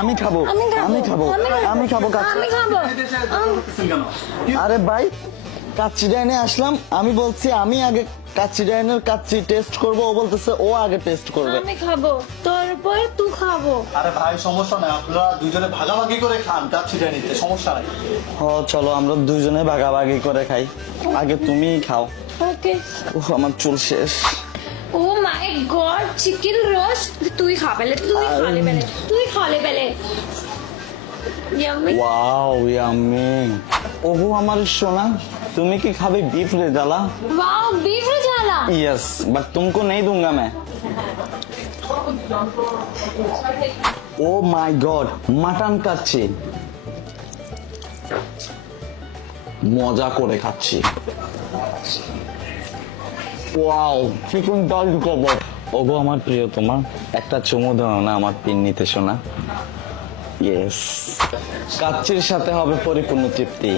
আমি খাবো আমি খাবো আমি খাবো কাচ্চি। আমি খাবো। আরে ভাই কাচ্চি ডাইনে আসলাম, আমি বলছি আমি আগে কাচ্চি ডাইনের কাচ্চি টেস্ট করব, ও বলতেছে ও আগে টেস্ট করবে। আমি খাবো, তারপর তুই খাবো। আরে ভাই সমস্যা নাই, আপনারা দুইজনে ভাগাভাগি করে খান কাচ্চি ডাইনিতে, সমস্যা নাই। ও চলো আমরা দুইজনে ভাগাভাগি করে খাই, আগে তুমিই খাও। ওকে। উফ, আমার চুল শেষ। Oh my god, chicken roast তুই খাবেলে, তুই খালে বেলে, তুই খালে বেলে। ইয়াম্মি। Wow yummy. ওহো আমার সোনা, তুমি কি খাবে beef rezala? Wow, beef rezala. Yes but तुमको नहीं दूंगा मैं। ओ माय गॉड, মাটন খাচ্ছি, মজা করে খাচ্ছি। ওয়াও চিকেন ডাল কাবাব। ওগো আমার প্রিয়, তোমার একটা চুমু দাও না আমার পিন্নিতে সোনা। ইয়েস, কাচ্চির সাথে হবে পরিপূর্ণ তৃপ্তি।